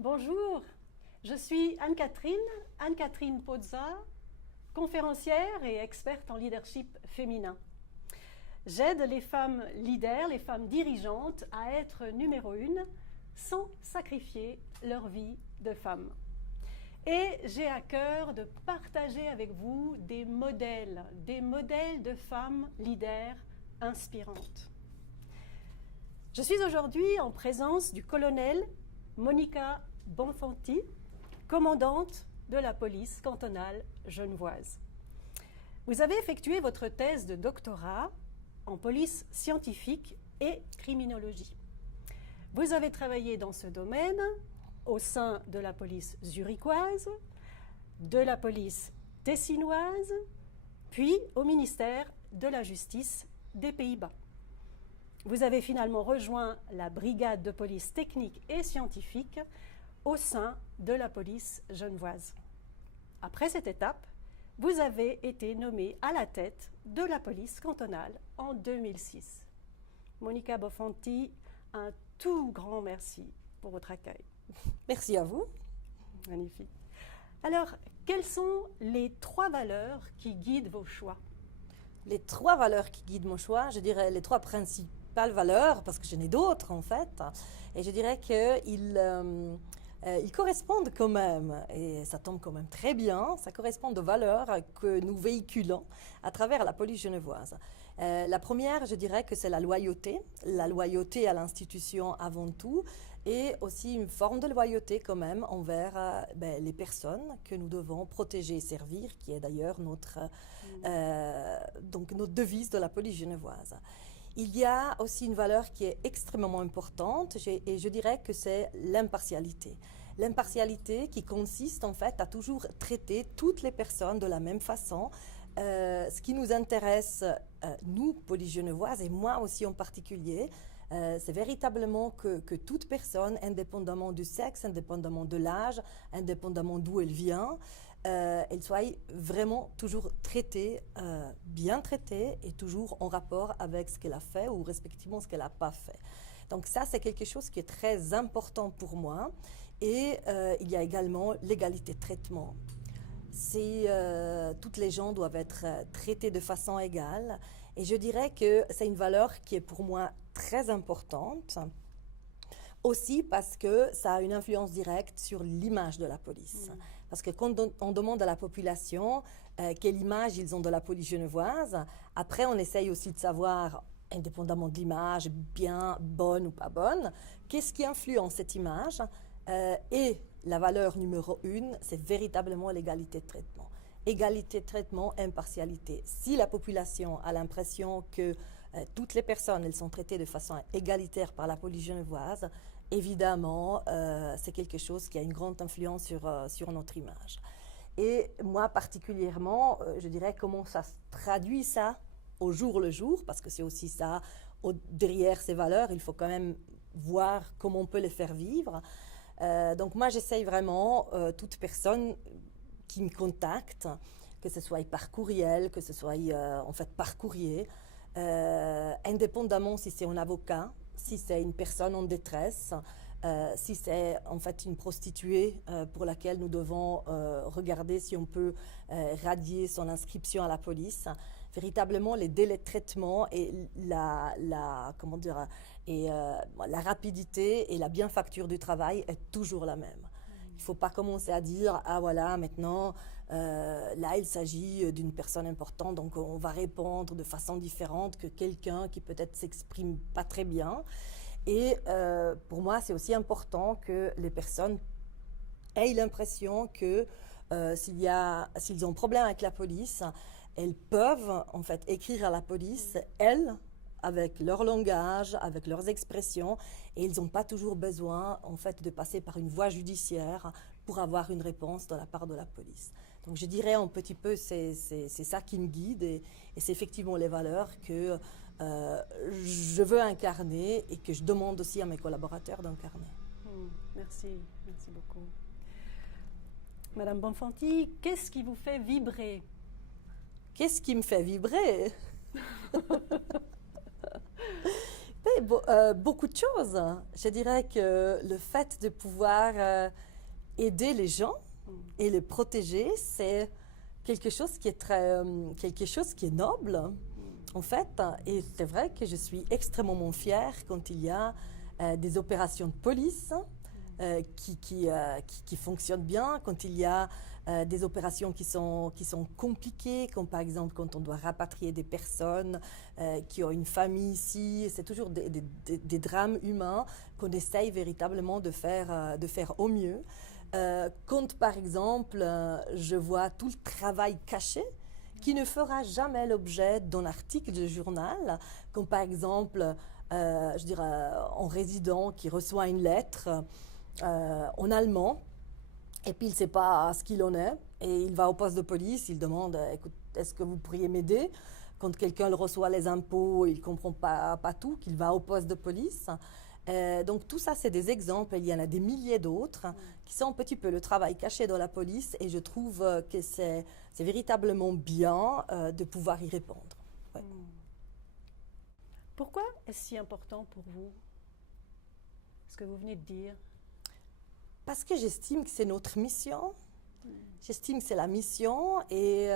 Bonjour, je suis Anne-Catherine Pozza, conférencière et experte en leadership féminin. J'aide les femmes leaders, les femmes dirigeantes à être numéro 1 sans sacrifier leur vie de femme. Et j'ai à cœur de partager avec vous des modèles de femmes leaders inspirantes. Je suis aujourd'hui en présence du colonel Monica Bonfanti, commandante de la police cantonale genevoise. Vous avez effectué votre thèse de doctorat en police scientifique et criminologie. Vous avez travaillé dans ce domaine au sein de la police zurichoise, de la police tessinoise, puis au ministère de la Justice des Pays-Bas. Vous avez finalement rejoint la brigade de police technique et scientifique au sein de la police genevoise. Après cette étape, vous avez été nommée à la tête de la police cantonale en 2006. Monica Bonfanti, un tout grand merci pour votre accueil. Merci à vous. Magnifique. Alors, quelles sont les 3 valeurs qui guident vos choix? Les 3 valeurs qui guident mon choix, je dirais les 3 principales valeurs, parce que j'en ai d'autres en fait, et je dirais qu'ils correspondent quand même, et ça tombe quand même très bien, ça correspond aux valeurs que nous véhiculons à travers la police genevoise. La première, je dirais que c'est la loyauté à l'institution avant tout, et aussi une forme de loyauté quand même envers les personnes que nous devons protéger et servir, qui est d'ailleurs notre devise de la police genevoise. Il y a aussi une valeur qui est extrêmement importante et je dirais que c'est l'impartialité. L'impartialité qui consiste en fait à toujours traiter toutes les personnes de la même façon. Ce qui nous intéresse, nous, police genevoise, et moi aussi en particulier, c'est véritablement que toute personne, indépendamment du sexe, indépendamment de l'âge, indépendamment d'où elle vient, elle soit vraiment toujours traitée, bien traitée et toujours en rapport avec ce qu'elle a fait ou respectivement ce qu'elle n'a pas fait. Donc ça, c'est quelque chose qui est très important pour moi. Et il y a également l'égalité de traitement. Toutes les gens doivent être traités de façon égale. Et je dirais que c'est une valeur qui est pour moi très importante. Aussi parce que ça a une influence directe sur l'image de la police. Parce que quand on demande à la population quelle image ils ont de la police genevoise, après on essaye aussi de savoir, indépendamment de l'image, bien, bonne ou pas bonne, qu'est-ce qui influence cette image. Et la valeur numéro 1, c'est véritablement l'égalité de traitement. Égalité de traitement, impartialité. Si la population a l'impression que toutes les personnes elles sont traitées de façon égalitaire par la police genevoise, évidemment, c'est quelque chose qui a une grande influence sur notre image. Et moi particulièrement, je dirais comment ça se traduit ça au jour le jour, parce que c'est aussi ça, derrière ces valeurs, il faut quand même voir comment on peut les faire vivre. Donc moi j'essaye vraiment, toute personne qui me contacte, que ce soit par courriel, que ce soit en fait par courrier, indépendamment si c'est un avocat, si c'est une personne en détresse, si c'est en fait une prostituée pour laquelle nous devons regarder si on peut radier son inscription à la police. Véritablement, les délais de traitement et la rapidité et la bienfacture du travail est toujours la même. Il ne faut pas commencer à dire « Ah voilà, maintenant, là, il s'agit d'une personne importante, donc on va répondre de façon différente que quelqu'un qui peut-être s'exprime pas très bien. » Et pour moi, c'est aussi important que les personnes aient l'impression que s'ils ont un problème avec la police, elles peuvent en fait écrire à la police, elles, avec leur langage, avec leurs expressions, et ils n'ont pas toujours besoin en fait de passer par une voie judiciaire pour avoir une réponse de la part de la police. Donc je dirais un petit peu c'est ça qui me guide et c'est effectivement les valeurs que je veux incarner et que je demande aussi à mes collaborateurs d'incarner. Merci beaucoup. Madame Bonfanti, qu'est-ce qui vous fait vibrer? Qu'est-ce qui me fait vibrer? beaucoup de choses. Je dirais que le fait de pouvoir aider les gens et les protéger, c'est quelque chose qui est quelque chose qui est noble, en fait. Et c'est vrai que je suis extrêmement fière quand il y a des opérations de police qui fonctionnent bien, quand il y a des opérations qui sont compliquées, comme par exemple quand on doit rapatrier des personnes qui ont une famille ici. C'est toujours des drames humains qu'on essaye véritablement de faire au mieux. Quand par exemple je vois tout le travail caché qui ne fera jamais l'objet d'un article de journal, comme par exemple je dirais, un résident qui reçoit une lettre en allemand, et puis il ne sait pas ce qu'il en est, et il va au poste de police, il demande « Écoute, est-ce que vous pourriez m'aider ?» Quand quelqu'un le reçoit les impôts, il ne comprend pas tout, qu'il va au poste de police. Donc tout ça, c'est des exemples, il y en a des milliers d'autres qui sont un petit peu le travail caché dans la police, et je trouve que c'est véritablement bien de pouvoir y répondre. Ouais. Pourquoi est-ce si important pour vous, ce que vous venez de dire? Parce que j'estime que c'est notre mission. J'estime que c'est la mission. Et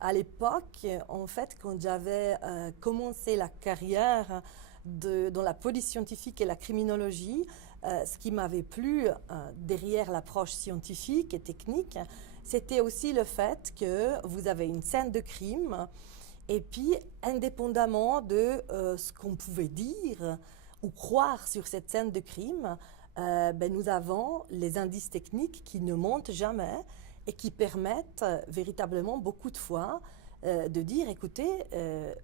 à l'époque, en fait, quand j'avais commencé la carrière dans la police scientifique et la criminologie, ce qui m'avait plu derrière l'approche scientifique et technique, c'était aussi le fait que vous avez une scène de crime, et puis indépendamment de ce qu'on pouvait dire ou croire sur cette scène de crime, nous avons les indices techniques qui ne montent jamais et qui permettent véritablement beaucoup de fois de dire, écoutez,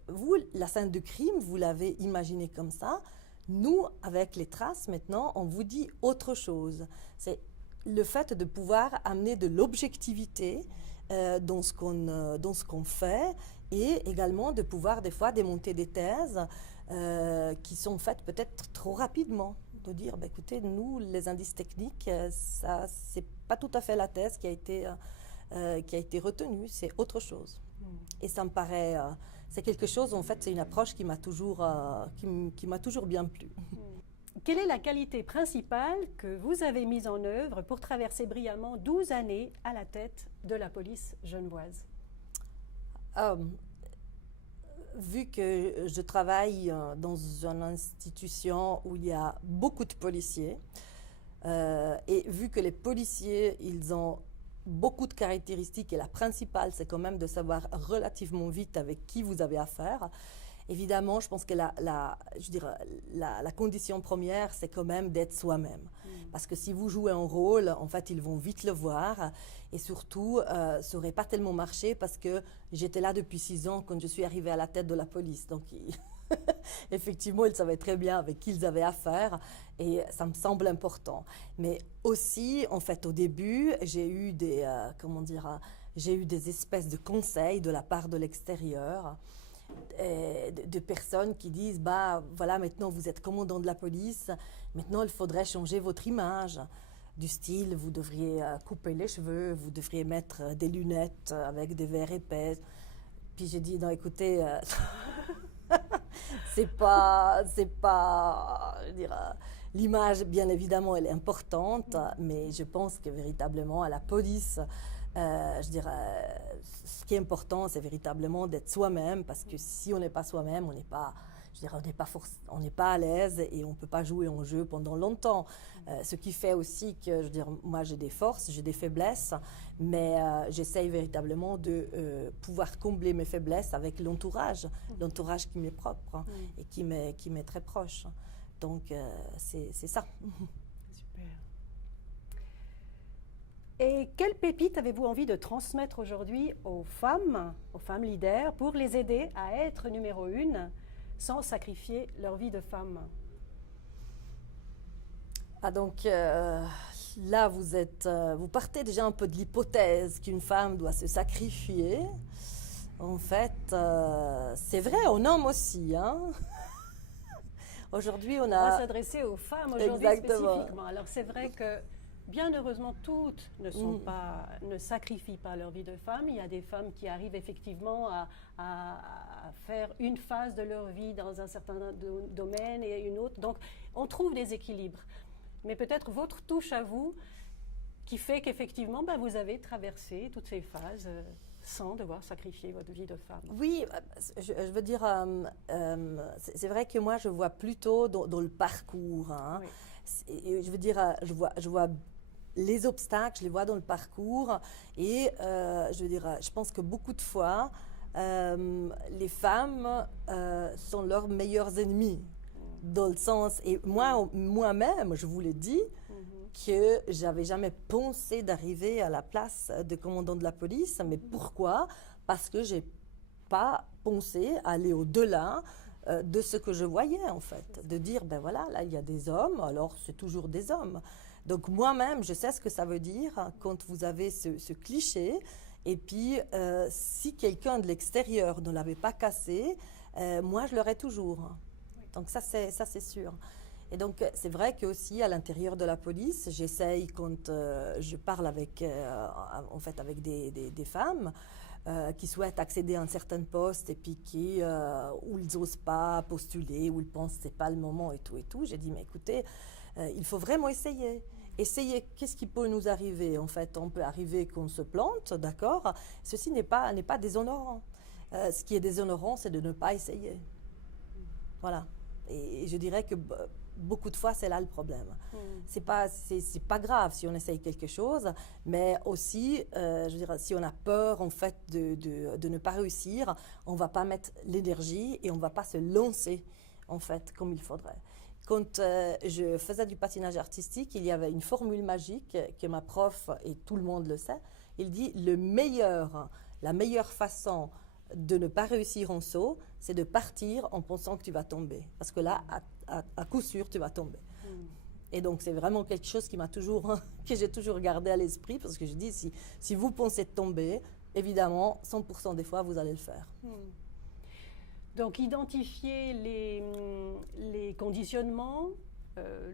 vous, la scène de crime, vous l'avez imaginée comme ça. Nous, avec les traces maintenant, on vous dit autre chose. C'est le fait de pouvoir amener de l'objectivité dans ce qu'on fait, et également de pouvoir des fois démonter des thèses qui sont faites peut-être trop rapidement. De dire, écoutez, nous, les indices techniques, ça, c'est pas tout à fait la thèse qui a été retenue, c'est autre chose. Et ça me paraît, c'est quelque chose, en fait, c'est une approche qui m'a toujours bien plu. Quelle est la qualité principale que vous avez mise en œuvre pour traverser brillamment 12 années à la tête de la police genevoise? Vu que je travaille dans une institution où il y a beaucoup de policiers, et vu que les policiers, ils ont beaucoup de caractéristiques, et la principale, c'est quand même de savoir relativement vite avec qui vous avez affaire. Évidemment, je pense que la condition première, c'est quand même d'être soi-même. Parce que si vous jouez un rôle, en fait, ils vont vite le voir. Et surtout, ça n'aurait pas tellement marché parce que j'étais là depuis 6 ans quand je suis arrivée à la tête de la police. Donc, effectivement, ils savaient très bien avec qui ils avaient affaire. Et ça me semble important. Mais aussi, en fait, au début, j'ai eu des espèces de conseils de la part de l'extérieur. De personnes qui disent voilà, maintenant vous êtes commandant de la police, maintenant il faudrait changer votre image, du style vous devriez couper les cheveux, vous devriez mettre des lunettes avec des verres épais. Puis j'ai dit non, écoutez, c'est pas je veux dire, l'image bien évidemment elle est importante, mais je pense que véritablement à la police, je dirais, ce qui est important, c'est véritablement d'être soi-même, parce que si on n'est pas soi-même, on n'est pas à l'aise et on ne peut pas jouer en jeu pendant longtemps. Ce qui fait aussi que, je veux dire, moi j'ai des forces, j'ai des faiblesses, mais j'essaye véritablement de pouvoir combler mes faiblesses avec l'entourage qui m'est propre et qui m'est très proche. Donc c'est ça. Super. Et quelle pépite avez-vous envie de transmettre aujourd'hui aux femmes leaders, pour les aider à être numéro 1 sans sacrifier leur vie de femme? Donc là, vous partez déjà un peu de l'hypothèse qu'une femme doit se sacrifier. En fait, c'est vrai, en homme aussi, hein. Aujourd'hui, on va s'adresser aux femmes aujourd'hui spécifiquement. Alors c'est vrai que bien heureusement, toutes ne sacrifient pas leur vie de femme. Il y a des femmes qui arrivent effectivement à à faire une phase de leur vie dans un certain domaine et une autre. Donc, on trouve des équilibres. Mais peut-être votre touche à vous qui fait qu'effectivement, vous avez traversé toutes ces phases sans devoir sacrifier votre vie de femme. Oui, je veux dire, c'est vrai que moi, je vois plutôt dans le parcours. Hein. Oui. Je veux dire, je vois les obstacles, je les vois dans le parcours. Et je veux dire, je pense que beaucoup de fois, les femmes sont leurs meilleurs ennemis. Dans le sens, et moi-même, je vous l'ai dit, que j'avais jamais pensé d'arriver à la place de commandant de la police. Mais pourquoi? Parce que j'ai pas pensé à aller au-delà de ce que je voyais, en fait. De dire, ben voilà, là, il y a des hommes, alors c'est toujours des hommes. Donc moi-même, je sais ce que ça veut dire quand vous avez ce cliché. Et puis, si quelqu'un de l'extérieur ne l'avait pas cassé, moi, je l'aurais toujours. Donc ça, c'est sûr. Et donc, c'est vrai qu'aussi, à l'intérieur de la police, j'essaye, quand je parle avec des femmes qui souhaitent accéder à un certain poste et puis où ils n'osent pas postuler, où ils pensent que ce n'est pas le moment et tout, j'ai dit, mais écoutez, il faut vraiment essayer. Essayer, qu'est-ce qui peut nous arriver? En fait, on peut arriver qu'on se plante, d'accord? Ceci n'est pas déshonorant. Ce qui est déshonorant, c'est de ne pas essayer. Voilà. Et je dirais que beaucoup de fois, c'est là le problème. C'est pas grave si on essaye quelque chose, mais aussi, je dirais, si on a peur en fait de ne pas réussir, on va pas mettre l'énergie et on va pas se lancer en fait comme il faudrait. Quand je faisais du patinage artistique, il y avait une formule magique que ma prof, et tout le monde le sait, il dit la meilleure façon de ne pas réussir en saut, c'est de partir en pensant que tu vas tomber. Parce que là, à coup sûr, tu vas tomber. Et donc, c'est vraiment quelque chose que j'ai toujours gardé à l'esprit, parce que je dis, si vous pensez tomber, évidemment, 100% des fois, vous allez le faire. Donc, identifier les conditionnements,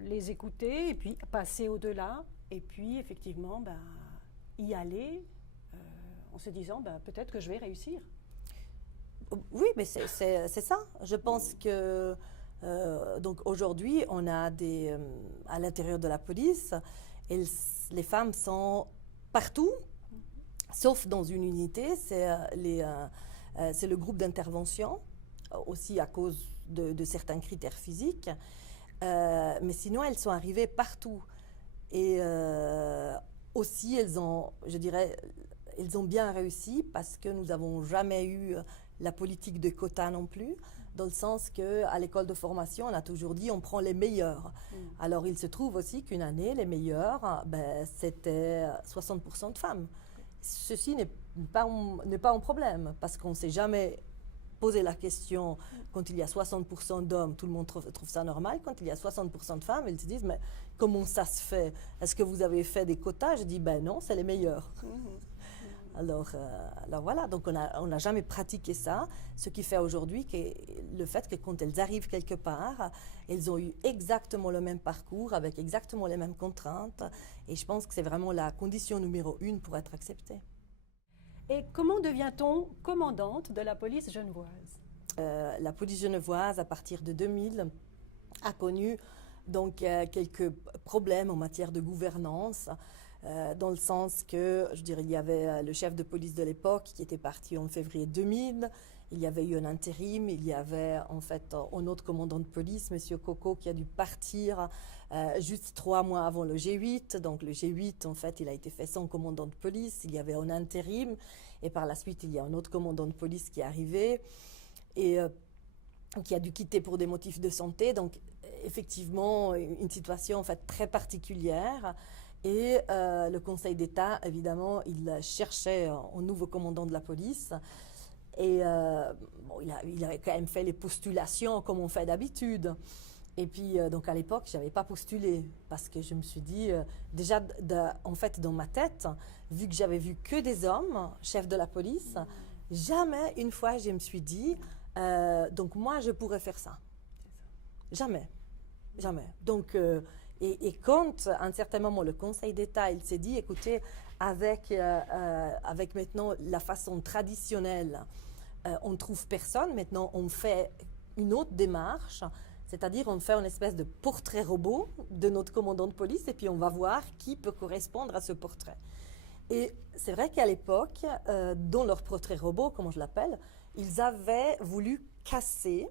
les écouter, et puis passer au-delà, et puis, effectivement, y aller en se disant, peut-être que je vais réussir. Oui, mais c'est ça. Je pense que donc aujourd'hui, on a à l'intérieur de la police, les femmes sont partout, sauf dans une unité, c'est le groupe d'intervention, aussi à cause de certains critères physiques. Mais sinon, elles sont arrivées partout. Et aussi, elles ont bien réussi parce que nous n'avons jamais eu la politique de quotas non plus, dans le sens qu'à l'école de formation, on a toujours dit on prend les meilleurs. Alors, il se trouve aussi qu'une année, les meilleurs, c'était 60% de femmes. Ceci n'est pas un problème, parce qu'on ne s'est jamais posé la question, quand il y a 60% d'hommes, tout le monde trouve ça normal. Quand il y a 60% de femmes, ils se disent, mais comment ça se fait? Est-ce que vous avez fait des quotas? Je dis, non, c'est les meilleurs. Alors voilà, donc on n'a jamais pratiqué ça, ce qui fait aujourd'hui le fait que quand elles arrivent quelque part, elles ont eu exactement le même parcours, avec exactement les mêmes contraintes, et je pense que c'est vraiment la condition numéro 1 pour être acceptée. Et comment devient-on commandante de la police genevoise? La police genevoise, à partir de 2000, a connu donc quelques problèmes en matière de gouvernance, dans le sens que, je dirais, il y avait le chef de police de l'époque qui était parti en février 2000, il y avait eu un intérim, il y avait en fait un autre commandant de police, M. Coco, qui a dû partir juste 3 mois avant le G8. Donc le G8, en fait, il a été fait sans commandant de police, il y avait un intérim, et par la suite, il y a un autre commandant de police qui est arrivé, et qui a dû quitter pour des motifs de santé. Donc effectivement, une situation en fait très particulière. Et le Conseil d'État, évidemment, il cherchait un nouveau commandant de la police. Et il avait quand même fait les postulations comme on fait d'habitude. Et puis, donc à l'époque, je n'avais pas postulé parce que je me suis dit, déjà, en fait, dans ma tête, vu que j'avais vu que des hommes, chefs de la police, jamais une fois je me suis dit, donc moi, je pourrais faire ça. Jamais. Donc... Et quand, à un certain moment, le Conseil d'État, il s'est dit, écoutez, avec maintenant la façon traditionnelle on ne trouve personne. Maintenant, on fait une autre démarche, c'est-à-dire on fait une espèce de portrait robot de notre commandant de police et puis on va voir qui peut correspondre à ce portrait. Et c'est vrai qu'à l'époque, dans leur portrait robot, comme je l'appelle, ils avaient voulu casser,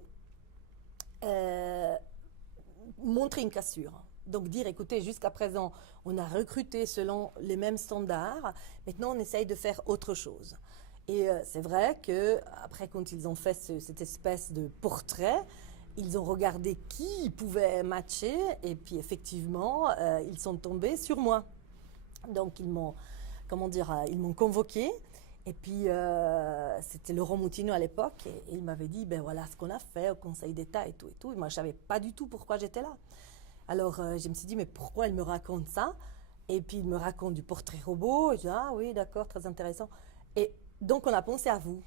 montrer une cassure. Donc dire, écoutez, jusqu'à présent, on a recruté selon les mêmes standards, maintenant on essaye de faire autre chose. Et c'est vrai qu'après, quand ils ont fait cette espèce de portrait, ils ont regardé qui pouvait matcher, et puis effectivement, ils sont tombés sur moi. Donc ils m'ont convoqué, et puis c'était Laurent Moutineau à l'époque, et il m'avait dit, ben voilà ce qu'on a fait au Conseil d'État et tout et tout. Et moi, je ne savais pas du tout pourquoi j'étais là. Alors je me suis dit, mais pourquoi il me raconte ça? Et puis il me raconte du portrait robot, et je dis, ah oui, d'accord, très intéressant. Et donc on a pensé à vous.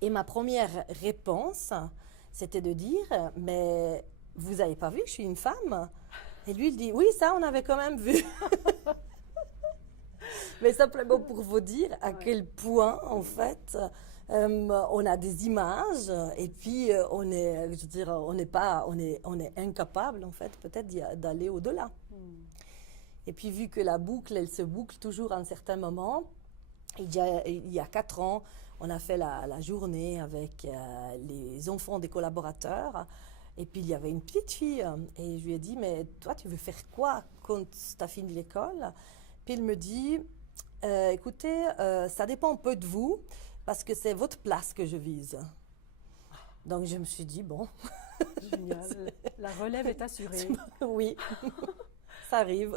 Et ma première réponse, c'était de dire, mais vous n'avez pas vu que je suis une femme? Et lui, il dit, oui, ça, on avait quand même vu. Mais simplement pour vous dire à quel point, en fait, on a des images et puis on est incapable, en fait, peut-être d'aller au-delà. Et puis, vu que la boucle, elle se boucle toujours à un certain moment, il y a 4 ans, on a fait la journée avec les enfants des collaborateurs. Et puis, il y avait une petite fille. Et je lui ai dit, mais toi, tu veux faire quoi quand tu as fini l'école? Puis, il me dit, écoutez, ça dépend un peu de vous, parce que c'est votre place que je vise. Donc, je me suis dit, bon. Génial. La relève est assurée. Oui, ça arrive.